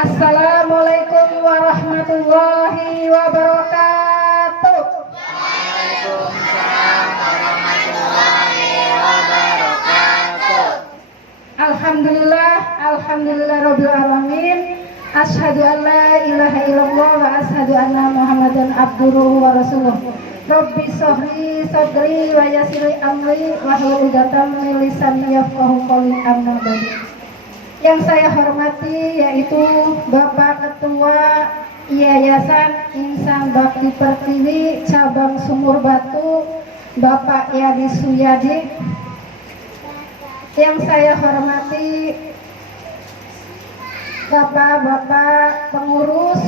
Assalamualaikum warahmatullahi wabarakatuh. Waalaikumsalam warahmatullahi wabarakatuh. Alhamdulillah rabbil alamin. Asyhadu an la ilaha illallah wa asyhadu anna Muhammadan abduhu wa rasuluh. Rabbi shrahli sadri wa yassir amri wahlul 'uqdatam min lisani yafqahu qawli. Amma ba'du. Yang saya hormati yaitu Bapak Ketua Yayasan Insan Bakti Pertiwi Cabang Sumur Batu, Bapak Yadi Suyadi. Yang saya hormati Bapak-bapak pengurus,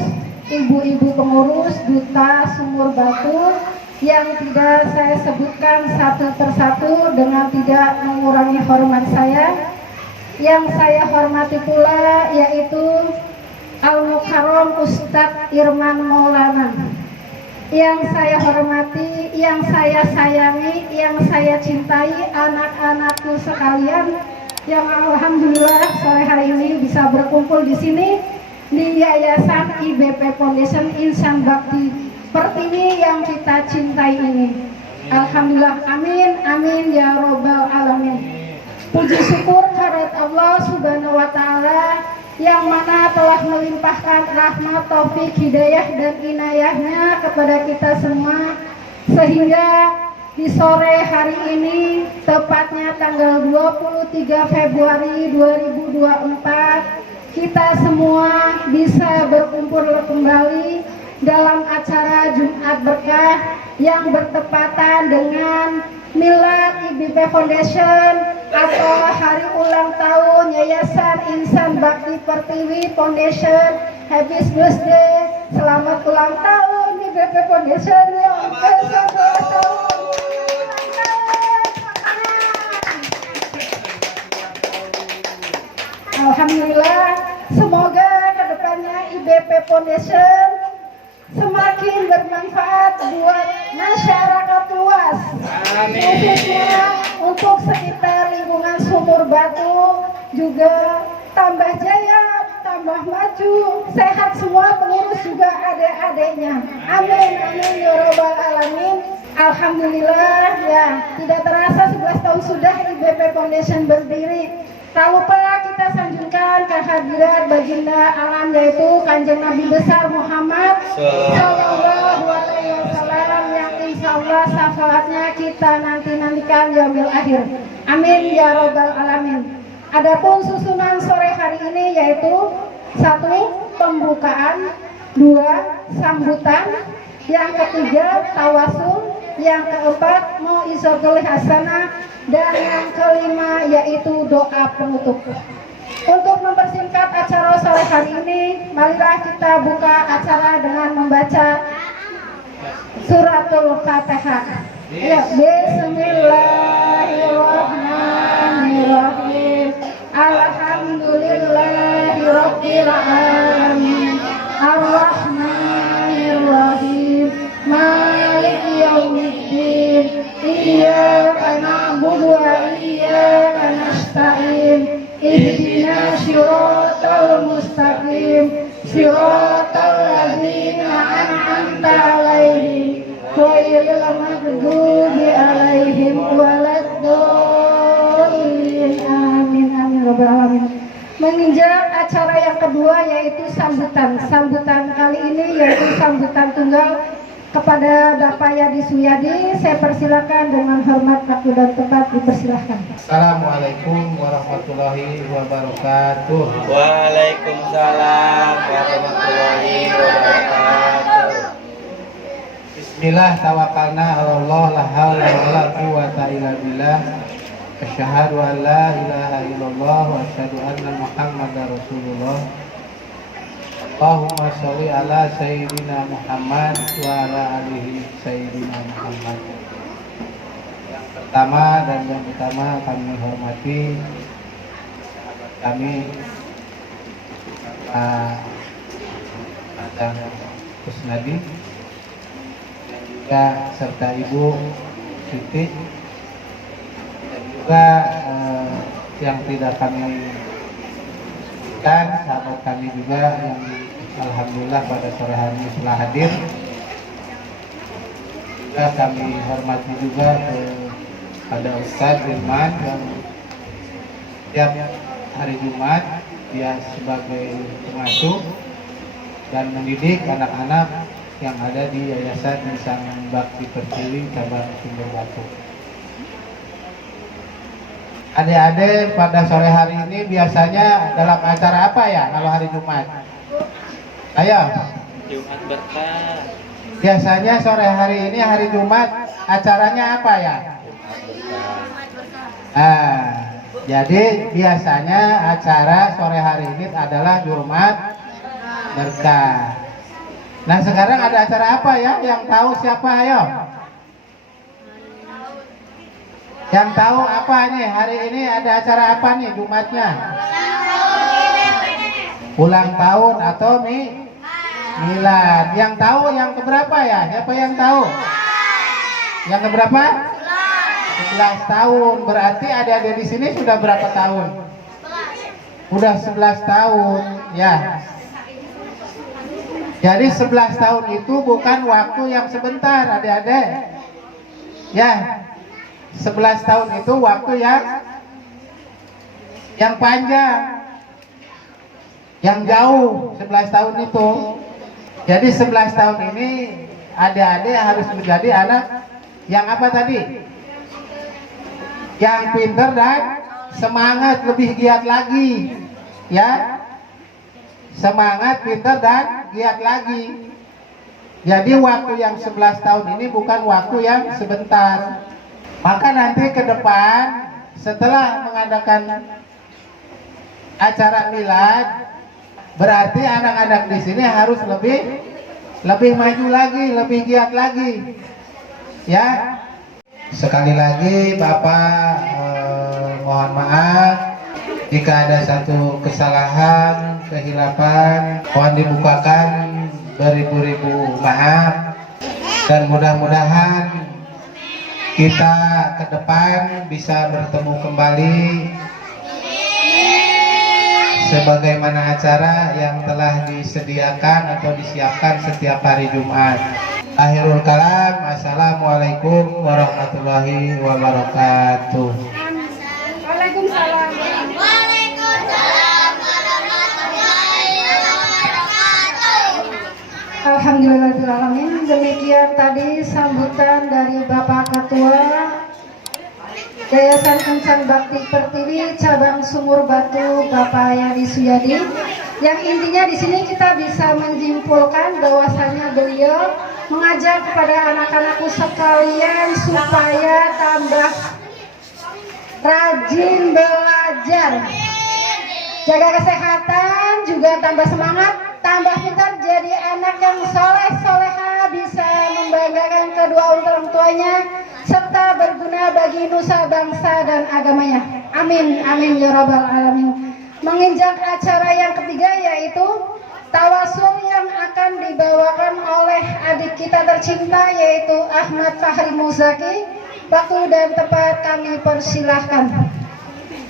ibu-ibu pengurus Duta Sumur Batu yang tidak saya sebutkan satu persatu dengan tidak mengurangi hormat saya. Yang saya hormati pula yaitu Al-Mukarram Ustadz Irman Maulana. Yang saya hormati, yang saya sayangi, yang saya cintai anak-anakku sekalian, yang alhamdulillah sore hari ini bisa berkumpul di sini di Yayasan IBP Foundation Insan Bakti Pertiwi yang kita cintai ini. Alhamdulillah, amin, amin ya robbal alamin. Puji syukur kehadirat Allah Subhanahu wa Ta'ala yang mana telah melimpahkan rahmat, taufik, hidayah dan inayahnya kepada kita semua, sehingga di sore hari ini tepatnya tanggal 23 Februari 2024 kita semua bisa berkumpul kembali dalam acara Jumat Berkah yang bertepatan dengan Milad IBP Foundation atau hari ulang tahun Yayasan Insan Bakti Pertiwi Foundation. Happy birthday, selamat ulang tahun IBP Foundation yang ke-11 tahun. Alhamdulillah, semoga kedepannya IBP Foundation semakin bermanfaat buat masyarakat luas, khususnya untuk sekitar lingkungan Sumur Batu, juga tambah jaya, tambah maju, sehat semua pengurus juga adik-adiknya. Amin, amin ya robbal alamin. Alhamdulillah ya, tidak terasa 11 tahun sudah IBP Foundation berdiri. Tak lupa kita sanjungkan kehadiran baginda alam yaitu Kanjeng Nabi besar Muhammad Sallallahu Alaihi Wasallam yang insya Allah syafaatnya kita nantikan yaumil akhir. Amin ya robbal alamin. Adapun susunan sore hari ini yaitu 1. Pembukaan, 2. Sambutan, yang ketiga tawasul, yang keempat mau'izatul hasanah, dan yang kelima yaitu doa penutup. Untuk mempersingkat acara sore hari ini, marilah kita buka acara dengan membaca suratul Fatihah. Ya, bismillahirrahmanirrahim. Alhamdulillahirabbil alamin. Arrahmanirrahim. Maliki yaumiddin. Iyyaka na'budu wa iyyaka nasta'in. Ihdinas siratal mustaqim. Siratal ladzina an'amta 'alaihim ghairil maghdubi 'alaihim waladdallin. Amin, amin rabbal alamin. Menginjak acara yang kedua yaitu sambutan. Sambutan kali ini yaitu sambutan tunggal kepada Bapak Yadi Suyadi. Saya persilakan dengan hormat, waktu dan tempat dipersilahkan. Assalamualaikum warahmatullahi wabarakatuh. Waalaikumsalam warahmatullahi wabarakatuh. Bismillah tawakkalna 'alallah la haula wala quwwata illa billah. Asyhadu an la ilaha illallah wa asyhadu anna Muhammadar Rasulullah. Allahumma sholli ala sayyidina Muhammad wa ala alihi sayyidina Muhammad. Yang pertama dan yang utama kami hormati kami Pak Kusnadi dan juga serta Ibu Siti dan juga yang tidak kami dan sahabat kami juga yang alhamdulillah pada sore hari ini telah hadir. Juga kami hormati juga kepada Ustadz Firman yang setiap hari Jumat dia sebagai pengasuh dan mendidik anak-anak yang ada di Yayasan Insan Bakti Pertiwi cabang Sumber Batu. Adik-adik pada sore hari ini biasanya dalam acara apa ya kalau hari Jumat? Ayo. Jumat berkah. Biasanya sore hari ini hari Jumat acaranya apa ya? Jadi biasanya acara sore hari ini adalah Jumat berkah. Nah sekarang ada acara apa ya? Yang tahu siapa ayo? Yang tahu apa nih? Hari ini ada acara apa nih Jumatnya? Ulang tahun atau milad. Yang tahu yang keberapa ya? Siapa yang tahu? Yang keberapa? 11 tahun. Berarti adik-adik di sini sudah berapa tahun? Udah 11 tahun ya. Jadi 11 tahun itu bukan waktu yang sebentar adik-adik ya. 11 tahun itu waktu yang panjang, yang jauh. 11 tahun itu. Jadi 11 tahun ini adik-adik harus menjadi anak yang apa tadi? Yang pintar dan semangat, lebih giat lagi ya. Semangat, pintar dan giat lagi. Jadi waktu yang 11 tahun ini bukan waktu yang sebentar. Maka nanti ke depan setelah mengadakan acara milad, berarti anak-anak di sini harus lebih maju lagi, lebih giat lagi. Ya. Sekali lagi Bapak mohon maaf jika ada satu kesalahan, kehilapan, mohon dibukakan beribu-ribu maaf, dan mudah-mudahan kita ke depan bisa bertemu kembali sebagaimana acara yang telah disediakan atau disiapkan setiap hari Jumat. Akhirul kalam, assalamualaikum warahmatullahi wabarakatuh. Waalaikumsalam. Alhamdulillahirrahmanirrahim. Demikian tadi sambutan dari Bapak Ketua Yayasan Insan Bakti Pertiwi cabang Sumur Batu, Bapak Yani Suyadi. Yang intinya di sini kita bisa menyimpulkan bahwasanya beliau mengajak kepada anak-anakku sekalian supaya tambah rajin belajar, jaga kesehatan, juga tambah semangat, tambah pintar, jadi anak yang soleh-soleha, bisa membanggakan kedua orang tuanya, serta berguna bagi nusa bangsa dan agamanya. Amin, amin ya rabbal alamin. Menginjak acara yang ketiga yaitu tawasul yang akan dibawakan oleh adik kita tercinta yaitu Ahmad Fahri Muzaki. Waktu dan tempat kami persilahkan.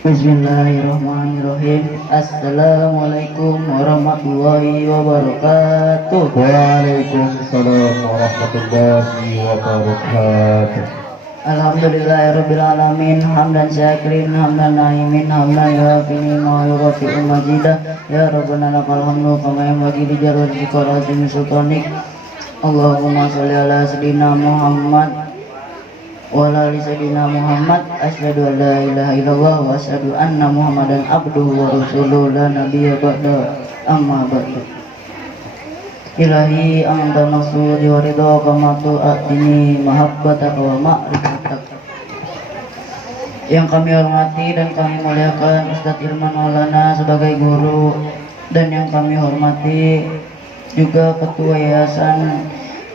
Bismillahirrahmanirrahim. Assalamualaikum warahmatullahi wabarakatuh. Waalaikumsalam warahmatullahi wabarakatuh. Alhamdulillahirabbil alamin, hamdan syakirin, hamdan naimin, hamdan yafini ma yuwafi'u majidah. Ya Rabbana lakal hamdu kama yanbaghi li jalali wajhika azimi sultanik. Allahumma shalli ala sayyidina Muhammad wa ala ali sayyidina Muhammad. Asyhadu an la ilaha illallah wa asyhadu anna Muhammadan abduhu wa rasuluhu la nabiyya ba'da. Amma ba'du. Ilahi anta nasudi wa ridhaka ma tu'atini mahabbataka wa ma'rifataka. Yang kami hormati dan kami muliakan Ustadz Ilman Maulana sebagai guru, dan yang kami hormati juga Ketua Yayasan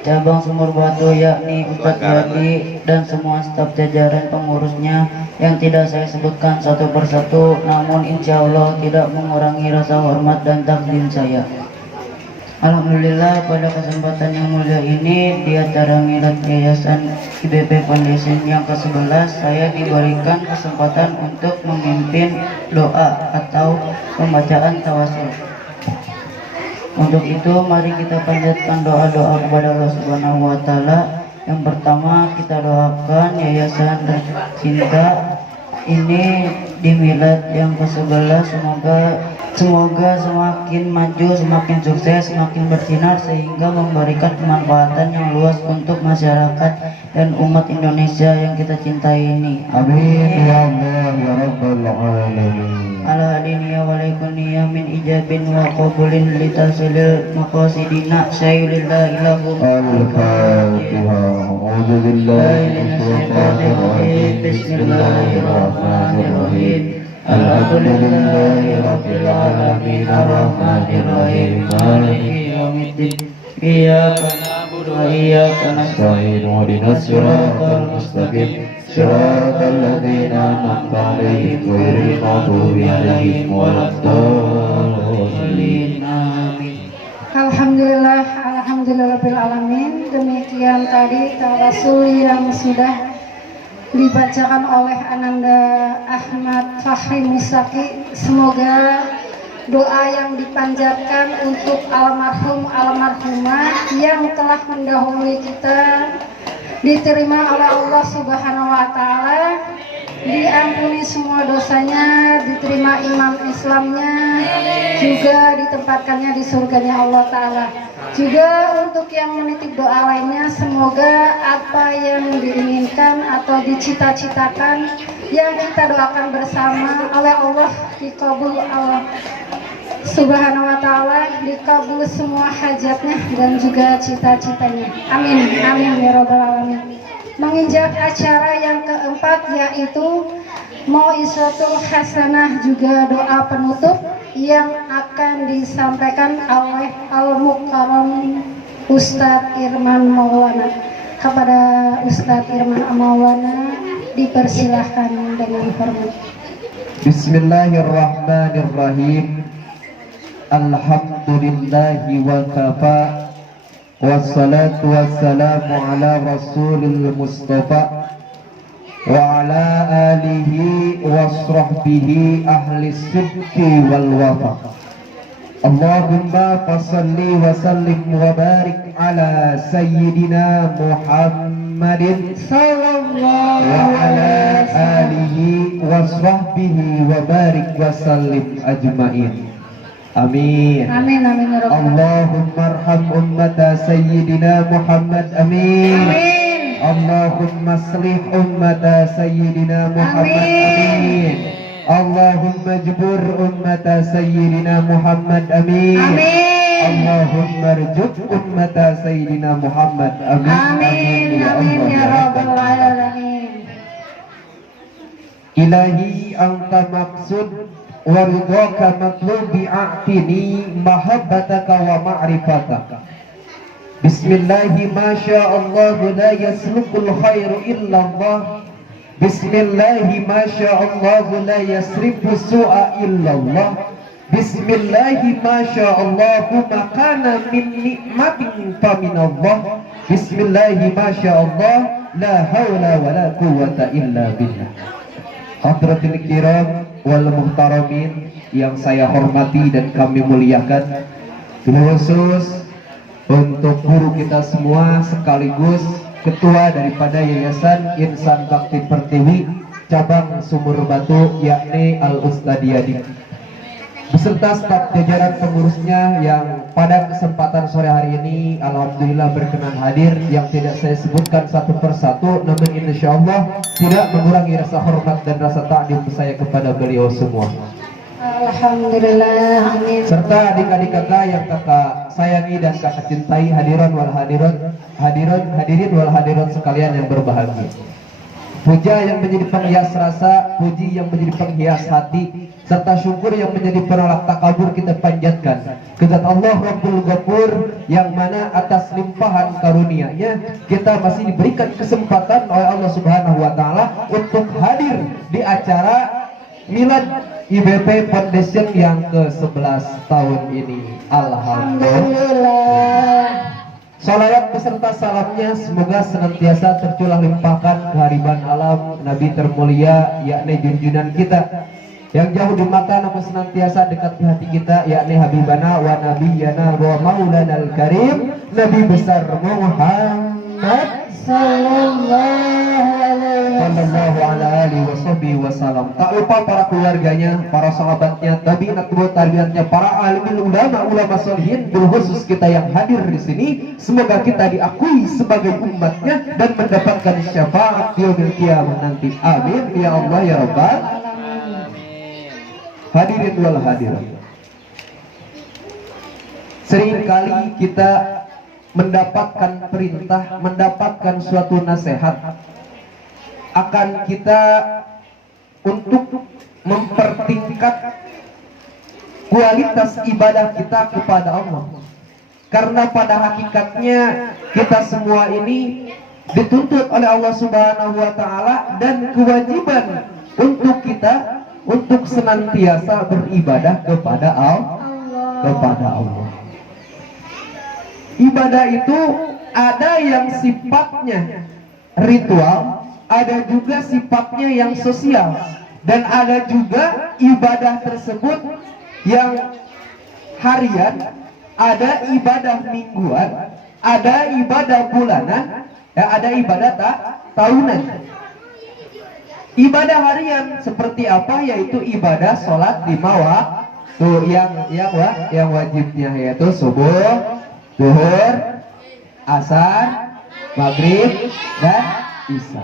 Cabang Sumur Batu yakni Ustadz Yadi dan semua staf jajaran pengurusnya yang tidak saya sebutkan satu persatu, namun insya Allah tidak mengurangi rasa hormat dan takdim saya. Alhamdulillah pada kesempatan yang mulia ini di acara milad Yayasan IBP Foundation yang ke-11 saya diberikan kesempatan untuk memimpin doa atau pembacaan tawasul. Untuk itu mari kita panjatkan doa-doa kepada Allah Subhanahu wa taala. Yang pertama kita doakan Yayasan Cinta ini di milad yang ke-11 semoga semakin maju, semakin sukses, semakin bersinar sehingga memberikan kemanfaatan yang luas untuk masyarakat dan umat Indonesia yang kita cintai ini. Amin ya Allah ya Rabbal Alamin. Ala hadiniya wa laikuniya min ijabin wa qabulin litasilil maqasidina syayulillah ilahum Al-Fatihah. A'udzu billahi minasyaitonir rajim. Bismillahirrahmanirrahim. Alhamdulillahi rabbil alamin arrahmanir rahim maliki yaumiddin iyyaka na'budu wa iyyaka nasta'in ihdinas siratal mustaqim siratal ladzina an'amta 'alaihim ghairil maghdubi 'alaihim waladdallin. Amin. Alhamdulillahirabbil alamin. Demikian tadi tawasul yang sudah dibacakan oleh Ananda Ahmad Fahri Misaki. Semoga doa yang dipanjatkan untuk almarhumah yang telah mendahului kita diterima oleh Allah Subhanahu wa taala, diampuni semua dosanya, diterima iman Islamnya, juga ditempatkannya di surganya Allah taala. Juga untuk yang menitip doa lainnya, semoga apa yang diinginkan atau dicita-citakan yang kita doakan bersama oleh Allah dikabul Allah Subhanahu wa taala, dikabul semua hajatnya dan juga cita-citanya. Amin. Amin ya rabbal alamin. Menginjak acara yang keempat yaitu Mau'izatul Hasanah, juga doa penutup yang akan disampaikan oleh Al-Mukarram Ustadz Irman Maulana. Kepada Ustadz Irman Maulana dipersilahkan dengan hormat. Bismillahirrahmanirrahim. Alhamdulillahi wa kafa, wassalatu wassalamu ala rasulil mustafa wa ala alihi wa sahbihi ahli sidqi wal wafa. Allahumma fasalli wa sallim wa barik ala sayyidina Muhammadin sallallahu wa ala alihi wa sahbihi wa barik wa sallim ajmain. Amin. Amin amin ya rabbal alamin. Allahumma arham ummata sayyidina Muhammad. Amin. Amin. Allahumma aslih ummata sayyidina Muhammad. Amin. Allahumma jbur ummata sayyidina Muhammad. Amin. Amin. Allahumma rzuq ummata sayyidina Muhammad. Amin. Amin amin ya rabbal alamin. Ilahi anta maqsud wa ridhaka matlub bi'atini mahabbataka wa ma'rifataka. Bismillahi ma sya'allah la yaslukul khairu illa Allah. Bismillahi ma sya'allah la yasrifu su'a illa Allah. Bismillahi ma sya'allah ma kana min ni'matin fa min Allah. Bismillahi ma sya'allah la hawla wa la quwwata illa billah. Hadratil kiram wal muhtaramin yang saya hormati dan kami muliakan, khusus untuk guru kita semua sekaligus ketua daripada Yayasan Insan Bakti Pertiwi cabang Sumur Batu, yakni Al Ustadiyadi, beserta staf jajaran pengurusnya yang pada kesempatan sore hari ini alhamdulillah berkenan hadir, yang tidak saya sebutkan satu persatu, namun insyaallah tidak mengurangi rasa hormat dan rasa takdim saya kepada beliau semua. Alhamdulillah. Amin. Serta adik-adik kakak yang kakak sayangi dan kakak cintai, hadirin wal hadirat sekalian yang berbahagia. Puja yang menjadi penghias rasa, puji yang menjadi penghias hati, serta syukur yang menjadi penolak takabur kita panjatkan kepada Allah Rabbul Ghafur, yang mana atas limpahan karunia-Nya kita masih diberikan kesempatan oleh Allah Subhanahu wa taala untuk hadir di acara milad IBP Foundation yang ke-11 tahun ini. Alhamdulillah. Salawat beserta salamnya semoga senantiasa tercurah limpahkan kehariban alam Nabi termulia, yakni junjungan kita yang jauh di mata namun senantiasa dekat di hati kita, yakni Habibana wa Nabiyana wa Maulana al-Karim, Nabi besar Muhammad sallallahu alaihi wasallam. Tak lupa para keluarganya, para sahabatnya, tabi'in atba'ut tabi'innya, para alim ulama sholihin, khusus kita yang hadir di sini. Semoga kita diakui sebagai umatnya dan mendapatkan syafaat di yaumil qiyamah nanti. Amin ya Allah ya Rabbal hadirin wal hadirat. Seringkali kita mendapatkan perintah, mendapatkan suatu nasihat akan kita untuk mempertingkat kualitas ibadah kita kepada Allah. Karena pada hakikatnya kita semua ini dituntut oleh Allah Subhanahu wa taala dan kewajiban untuk kita untuk senantiasa beribadah kepada Allah. Ibadah itu ada yang sifatnya ritual, ada juga sifatnya yang sosial, dan ada juga ibadah tersebut yang harian, ada ibadah mingguan, ada ibadah bulanan, ada ibadah tahunan. Ibadah harian seperti apa? Yaitu ibadah sholat 5 waktu yang wajibnya, yaitu subuh, zuhur, asar, maghrib, dan isya.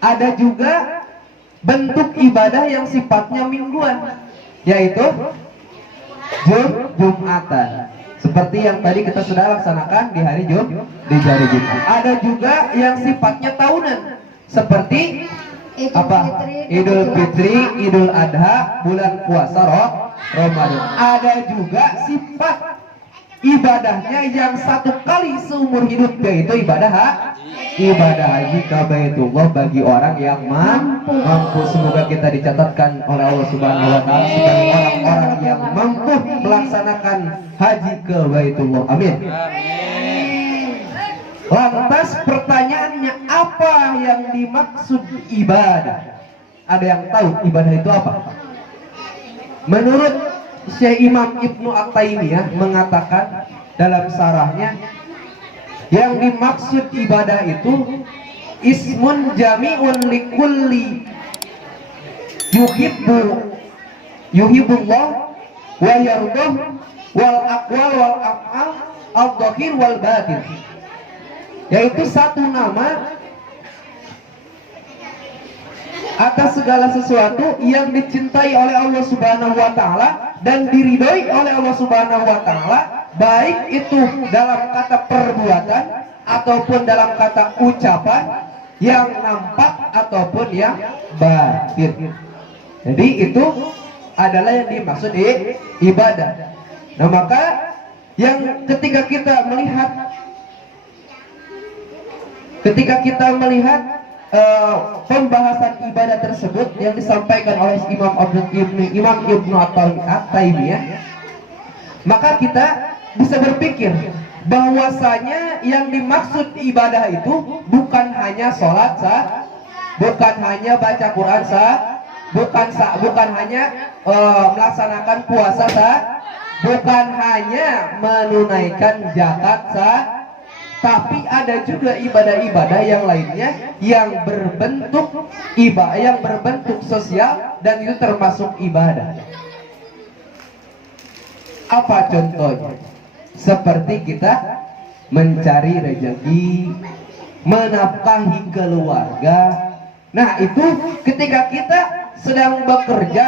Ada juga bentuk ibadah yang sifatnya mingguan, yaitu Jumatan, seperti yang tadi kita sudah laksanakan di hari Jumat. Ada juga yang sifatnya tahunan, seperti Idul Fitri, Idul Adha, bulan puasa Ramadan. Ada juga sifat ibadahnya yang satu kali seumur hidup, yaitu ibadah haji ke Baitullah bagi orang yang mampu. Semoga kita dicatatkan oleh Allah Subhanahu wa taala sebagai orang-orang yang mampu melaksanakan haji ke Baitullah. Amin. Lantas pertanyaannya, apa yang dimaksud ibadah? Ada yang tahu ibadah itu apa? Menurut Syekh Imam Ibnu At-Taimiyah mengatakan dalam sarahnya, yang dimaksud ibadah itu ismun jami'un likulli yuhibbullah wa yardah wal aqwal wal af'al al-dhahir wal batin, yaitu satu nama atas segala sesuatu yang dicintai oleh Allah Subhanahu wa taala dan diridhoi oleh Allah Subhanahu wa taala, baik itu dalam kata perbuatan ataupun dalam kata ucapan yang nampak ataupun yang batin. Jadi itu adalah yang dimaksud ibadah. Nah, maka yang ketika kita melihat pembahasan ibadah tersebut yang disampaikan oleh Imam Ibnu At-Taimiyah, maka kita bisa berpikir bahwasanya yang dimaksud ibadah itu bukan hanya sholat bukan hanya baca Quran bukan hanya melaksanakan puasa bukan hanya menunaikan zakat tapi ada juga ibadah-ibadah yang lainnya yang berbentuk sosial, dan itu termasuk ibadah. Apa contohnya? Seperti kita mencari rezeki, menafkahi keluarga. Nah, itu ketika kita sedang bekerja,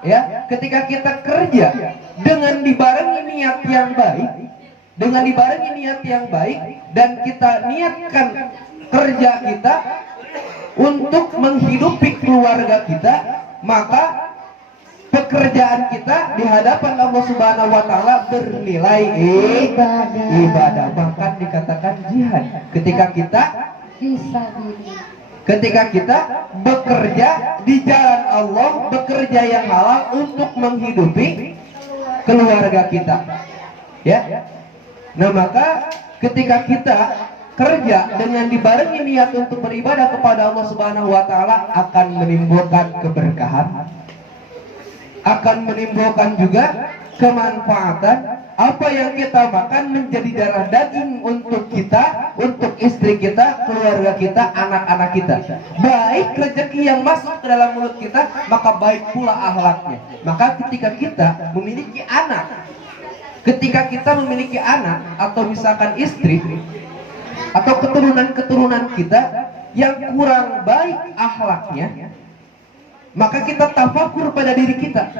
ya, ketika kita kerja dengan dibarengi niat yang baik, dan kita niatkan kerja kita untuk menghidupi keluarga kita, maka pekerjaan kita di hadapan Allah Subhanahu wa taala bernilai ibadah, bahkan dikatakan jihad ketika kita Ketika kita bekerja di jalan Allah, bekerja yang halal untuk menghidupi keluarga kita. Ya. Nah, maka ketika kita kerja dengan dibarengi niat untuk beribadah kepada Allah Subhanahu wa taala akan menimbulkan keberkahan, akan menimbulkan juga kemanfaatan. Apa yang kita makan menjadi darah daging untuk kita, untuk istri kita, keluarga kita, anak-anak kita. Baik rezeki yang masuk ke dalam mulut kita, maka baik pula akhlaknya. Maka ketika kita memiliki anak, atau misalkan istri atau keturunan-keturunan kita yang kurang baik akhlaknya, maka kita tafakur pada diri kita.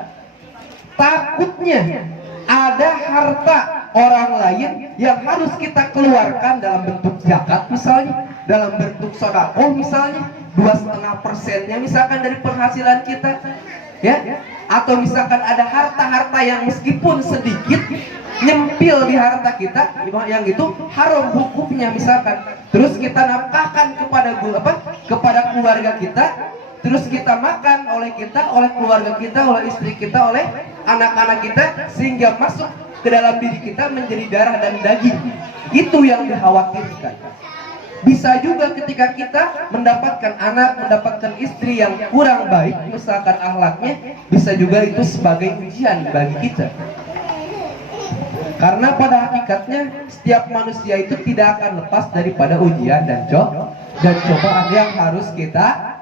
Takutnya ada harta orang lain yang harus kita keluarkan dalam bentuk zakat misalnya, dalam bentuk sedekah misalnya, 2,5%-nya misalkan dari penghasilan kita, ya, atau misalkan ada harta-harta yang meskipun sedikit nyempil di harta kita, yang itu haram hukumnya misalkan, terus kita nafkahkan kepada keluarga kita, terus kita makan oleh keluarga kita, oleh istri kita, oleh anak-anak kita, sehingga masuk ke dalam diri kita menjadi darah dan daging. Itu yang dikhawatirkan. Bisa juga ketika kita mendapatkan anak, mendapatkan istri yang kurang baik, misalkan akhlaknya, bisa juga itu sebagai ujian bagi kita. Karena pada hakikatnya setiap manusia itu tidak akan lepas daripada ujian dan cobaan yang harus kita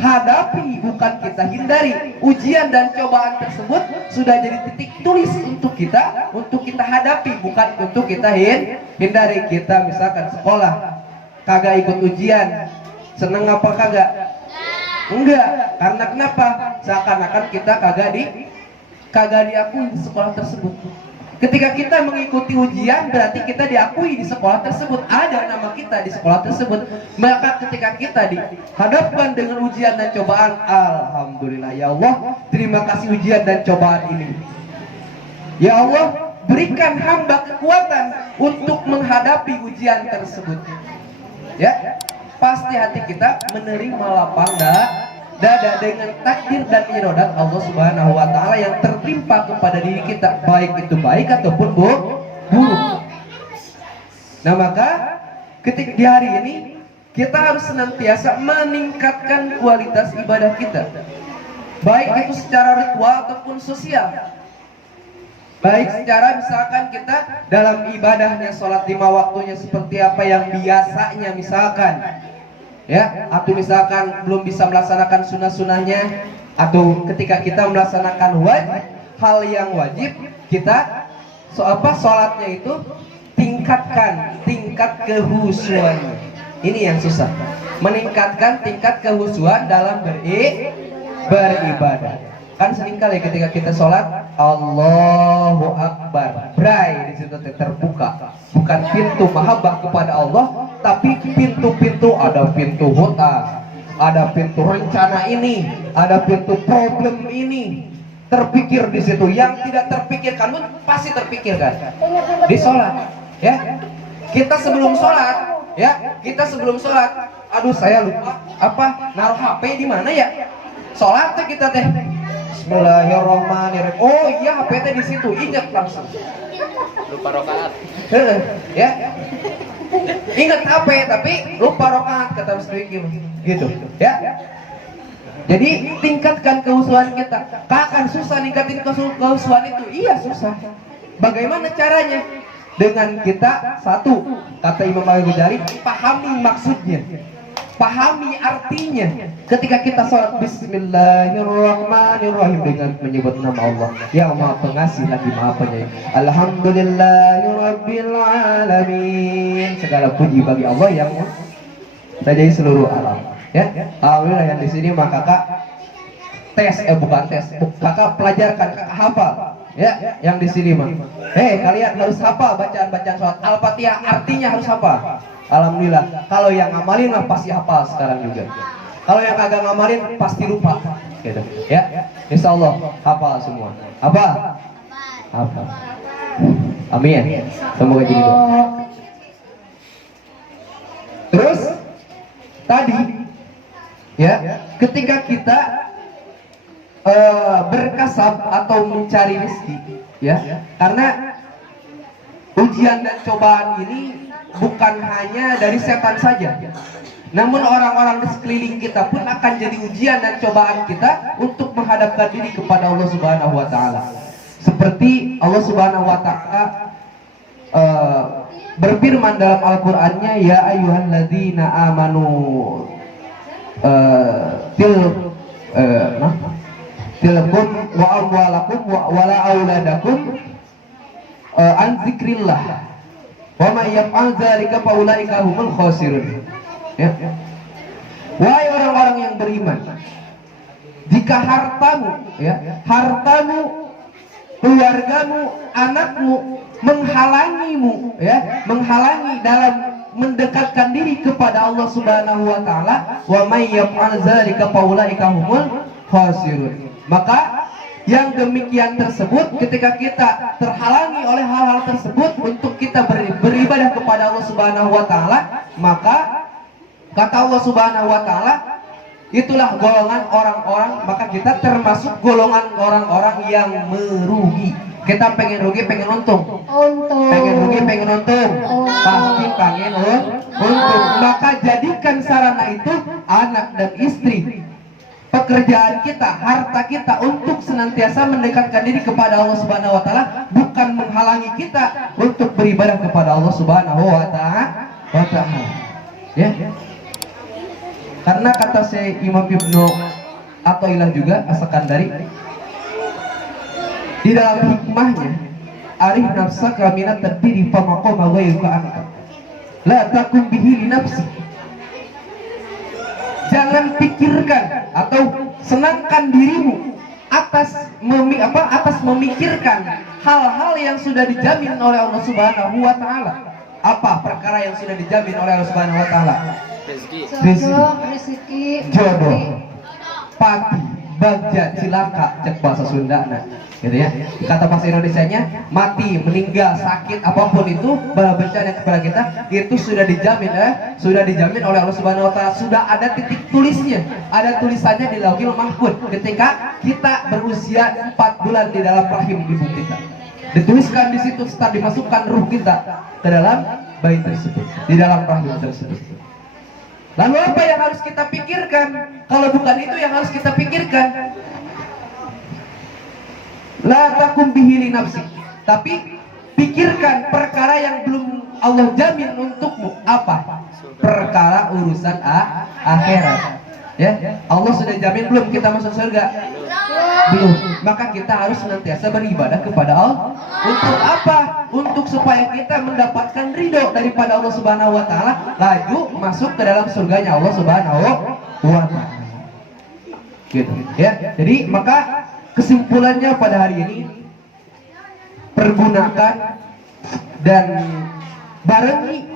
hadapi, bukan kita hindari. Ujian dan cobaan tersebut sudah jadi titik tulis untuk kita hadapi, bukan untuk kita hindari. Kita misalkan sekolah kagak ikut ujian, seneng apa kagak? Enggak. Karena kenapa? Seakan-akan kita kagak diakui di sekolah tersebut. Ketika kita mengikuti ujian, berarti kita diakui di sekolah tersebut, ada nama kita di sekolah tersebut. Maka ketika kita dihadapkan dengan ujian dan cobaan, alhamdulillah ya Allah, terima kasih ujian dan cobaan ini. Ya Allah, berikan hamba kekuatan untuk menghadapi ujian tersebut. Ya, pasti hati kita menerima lapang dada dengan takdir dan iradat Allah Subhanahu wa taala yang tertimpa kepada diri kita, baik itu baik ataupun buruk. Nah, maka ketika di hari ini kita harus senantiasa meningkatkan kualitas ibadah kita, baik itu secara ritual ataupun sosial. Baik secara misalkan kita dalam ibadahnya sholat 5 waktunya seperti apa yang biasanya misalkan, ya, atau misalkan belum bisa melaksanakan sunnah-sunnahnya, atau ketika kita melaksanakan hal yang wajib, kita sholatnya itu tingkat kehusuan. Ini yang susah, meningkatkan tingkat kehusuan dalam beribadah. Kan seringkali ketika kita sholat Allahu Akbar, bray di situ terbuka, bukan pintu mahabbah kepada Allah, tapi pintu-pintu, ada pintu hutang, ada pintu rencana ini, ada pintu problem ini, terpikir di situ. Yang tidak terpikirkan pun pasti terpikirkan di sholat. Ya, kita sebelum sholat, aduh saya lupa naruh HP di mana ya? Sholat kita teh. Bismillahirrahmanirrahim. Oh iya, HP teh di situ, ingat langsung. Lupa rakaat. Ya. Ingat HP tapi lupa rakaat, kata Ustaz gitu. Ya. Jadi tingkatkan kehusuan kita. Kapan susah ningkatin kehusuan itu? Iya susah. Bagaimana caranya? Dengan kita satu, kata Imam Al-Ghazali, pahami maksudnya, pahami artinya. Ketika kita sholat Bismillahirrahmanirrahim dengan menyebut nama Allah yang Maha Pengasih lagi Maha Penyayang, Alhamdulillahirabbil alamin, segala puji bagi Allah yang menjadi seluruh alam. Ya, alhamdulillah. Yang di sini maka kakak kakak pelajarkan, kakak hafal. Ya, yang di sini mah. Kalian harus hafal bacaan-bacaan sholat Al-Fatihah, artinya harus hafal. Alhamdulillah. Kalau yang ngamalin mah pasti hafal sekarang juga. Kalau yang kagak ngamalin pasti lupa. Gitu. Ya. Insyaallah hafal semua. Hafal. Amin. Semoga jadi doa. Terus tadi ya, ketika kita berkasab atau mencari rezeki, ya, karena ujian dan cobaan ini bukan hanya dari setan saja, namun orang-orang di sekeliling kita pun akan jadi ujian dan cobaan kita untuk menghadapkan diri kepada Allah Subhanahu wa taala. Seperti Allah Subhanahu wa taala berfirman dalam Al-Qur'annya, ya ayyuhalladzina amanu tilkum wa amwalakum wa wala auladakum an zikrillah wa may yaf'al dzalika fa ulaika humul khasirun. Ya. Wahai orang-orang yang beriman, jika hartamu, ya, hartamu, keluargamu, anakmu menghalangimu, ya, menghalangi dalam mendekatkan diri kepada Allah Subhanahu wa taala, wa may yaf'al dzalika fa ulaika humul khasirun. Maka yang demikian tersebut, ketika kita terhalangi oleh hal-hal tersebut untuk kita beribadah kepada Allah Subhanahu wa taala, maka kata Allah Subhanahu wa taala, itulah golongan orang-orang, maka kita termasuk golongan orang-orang yang merugi. Kita pengen rugi, pengen untung. Pengen rugi, pengen untung. Pasti pengen untung. Maka jadikan sarana itu anak dan istri, pekerjaan kita, harta kita untuk senantiasa mendekatkan diri kepada Allah Subhanahu wa taala, bukan menghalangi kita untuk beribadah kepada Allah Subhanahu wa taala. Ya. Karena kata saya Imam Ibnu Athaillah juga As-Sakandari, di dalam hikmahnya, arif nafsaka minat tadbiri fa maqama ghairuka anka la takum bihi li nafsi. Jangan pikirkan atau senangkan dirimu atas memikirkan hal-hal yang sudah dijamin oleh Allah Subhanahu wa taala. Apa perkara yang sudah dijamin oleh Allah Subhanahu wa taala? Rezeki, jodoh, pati, bagja, cilaka, cek bahasa Sunda, nah, gitu ya. Kata bahasa Indonesianya, mati, meninggal, sakit, apapun itu, bala bencana kepada kita, itu sudah dijamin oleh Allah Subhanahu wa taala. Sudah ada titik tulisnya, ada tulisannya di Lauhil Mahfuz ketika kita berusia 4 bulan di dalam rahim ibu kita. Dituliskan di situ, setelah dimasukkan ruh kita ke dalam bayi tersebut, di dalam rahim tersebut. Lalu apa yang harus kita pikirkan? Kalau bukan itu yang harus kita pikirkan, la takum bihi li nafsi. Tapi pikirkan perkara yang belum Allah jamin untukmu. Apa? Perkara urusan akhirat. Ya, Allah sudah jamin belum kita masuk surga? Belum. Maka kita harus senantiasa beribadah kepada Allah. Untuk apa? Untuk supaya kita mendapatkan ridho daripada Allah Subhanahu wa taala, laju masuk ke dalam surganya Allah Subhanahu wa taala. Gitu. Ya. Jadi maka kesimpulannya pada hari ini, pergunakan dan barengi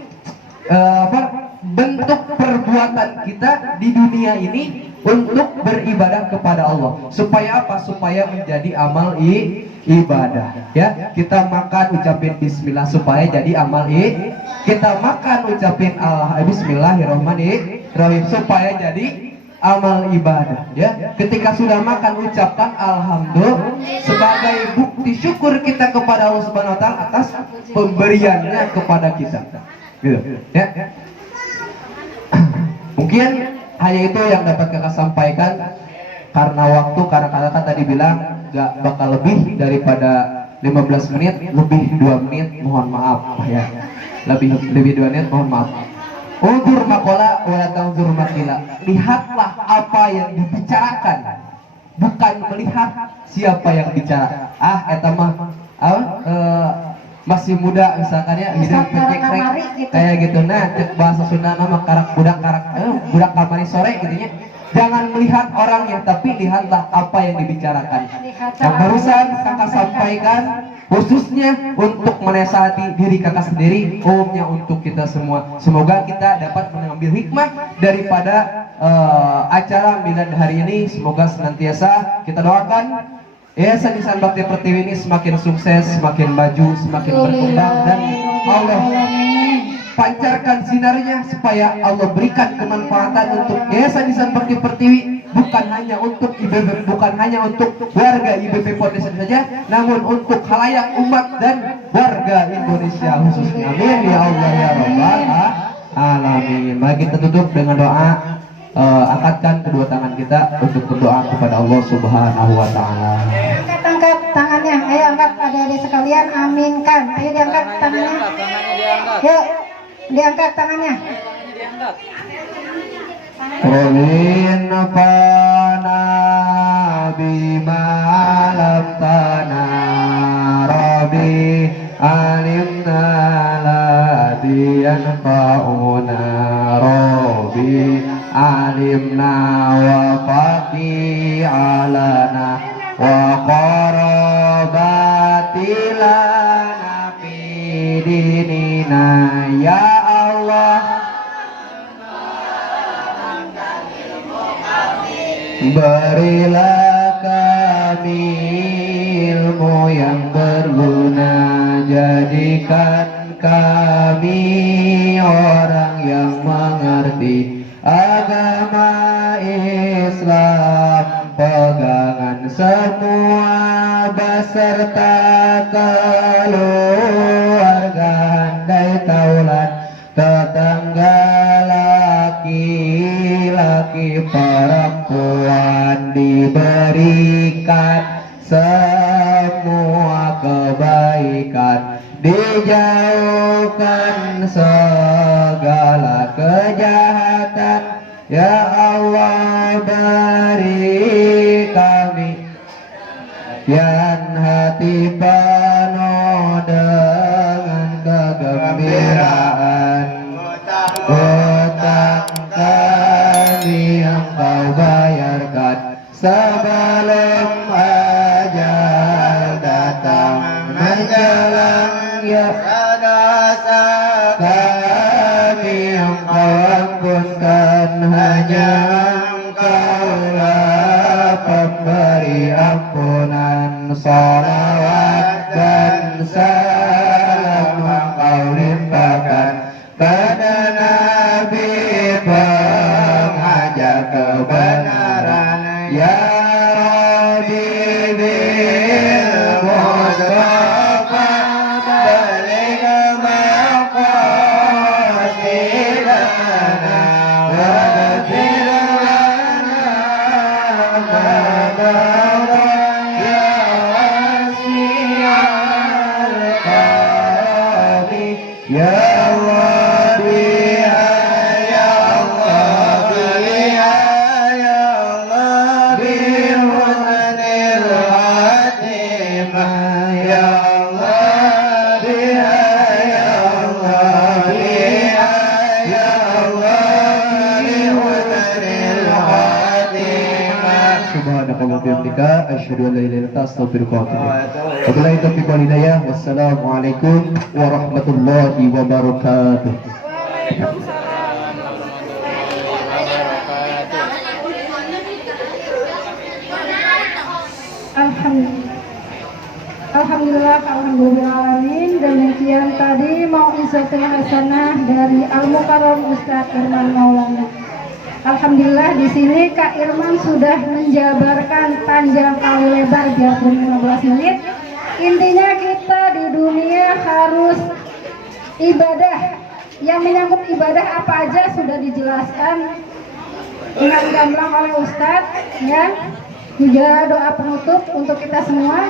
bentuk perbuatan kita di dunia ini untuk beribadah kepada Allah. Supaya apa? Supaya menjadi amal ibadah. Ya, kita makan ucapin bismillah supaya jadi amal kita makan ucapin bismillahirrahmanirrahim supaya jadi amal ibadah. Ya, ketika sudah makan ucapkan alhamdulillah sebagai bukti syukur kita kepada Allah Subhanahu wa taala atas pemberiannya kepada kita. Gitu. Ya. Mungkin hanya itu yang dapat kakak sampaikan karena waktu, karena kakak tadi bilang gak bakal lebih daripada 15 menit, lebih 2 menit mohon maaf ya. Lebih 2 menit mohon maaf. Unzur makola wala tanzur makila. Lihatlah apa yang dibicarakan, bukan melihat siapa yang bicara. Eta mah masih muda misalkan ya, hidup pencekrek kayak gitu. Nah, bahasa Sunda nama budak kamari sore gitu ya. Jangan melihat orangnya, tapi lihatlah apa yang dibicarakan. Yang barusan kakak sampaikan khususnya untuk menasihati diri kakak sendiri, umumnya untuk kita semua. Semoga kita dapat mengambil hikmah daripada acara milad hari ini. Semoga senantiasa kita doakan Yayasan Ihsan Bakti Pertiwi ini semakin sukses, semakin maju, semakin berkembang, dan Allah pancarkan sinarnya supaya Allah berikan kemanfaatan untuk Yayasan Ihsan Bakti Pertiwi, bukan hanya untuk IBP, bukan hanya untuk warga IBP Foundation saja, namun untuk khalayak umat dan warga Indonesia khususnya. Amin ya Allah ya Rabbal alamin. Mari kita tutup dengan doa. Angkatkan kedua tangan kita untuk berdoa kepada Allah Subhanahu wa taala. Angkat tangannya, ayo angkat adik-adik sekalian, aminkan. Ayo diangkat tangannya. Yuk, diangkat tangannya. Robin fana bima lam tana Rabbi alimna ladhi yanfa'una Rabbi alimna wa faqi alana wa qarabatilana fi dinina ya Allah. Berilah kami ilmu yang berguna, jadikan kami orang yang mengerti agama Islam, pegangan semua beserta keluarga, andai taulan tetangga laki-laki perempuan, diberikan semua kebaikan, dijauhkan segala kejahatan. Ya Allah, beri kami yang hati penuh dengan kegembiraan, utang kami yang kau bayarkan sebelum ajal datang menjelang. Ya dosa kami yang kau ampunkan, hanya Engkaulah pemberi ampunan. Salawat dan salam Engkau limpahkan pada Nabi pengajar kebenaran. Ya Rabbi bil Mustafa balik maqasidana wa ghfir lana ma madha ya wasi'al qadi ya Allah biha ya Allah biha ya Allah bihusnil khatimah ya Allah biha ya Allah biha ya Allah bihusnil khatimah. Subhanakallah wa bihamdika asyhadu an la ilaha illa anta astaghfiruka wa atubu ilaik. Wabillahi taufiq wal hidayah. Wassalamualaikum warahmatullahi wabarakatuh. Alhamdulillahirrahmanirrahim. Demikian tadi mau'izatul hasanah dari Al-Mukarram Ustadz Irman Maulana. Alhamdulillah di sini Kak Irman sudah menjabarkan panjang kali lebar biarpun 15 menit. Intinya kita di dunia harus ibadah. Yang menyangkut ibadah apa aja sudah dijelaskan dengan gamblang oleh Ustadz, ya. Juga doa penutup untuk kita semua.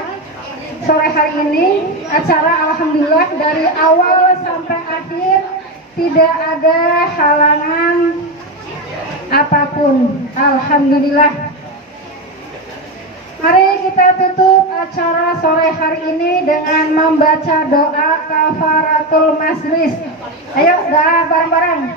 Sore hari ini acara alhamdulillah dari awal sampai akhir tidak ada halangan apapun. Alhamdulillah. Mari kita tutup acara sore hari ini dengan membaca doa kafaratul majlis. Ayo doa bareng-bareng.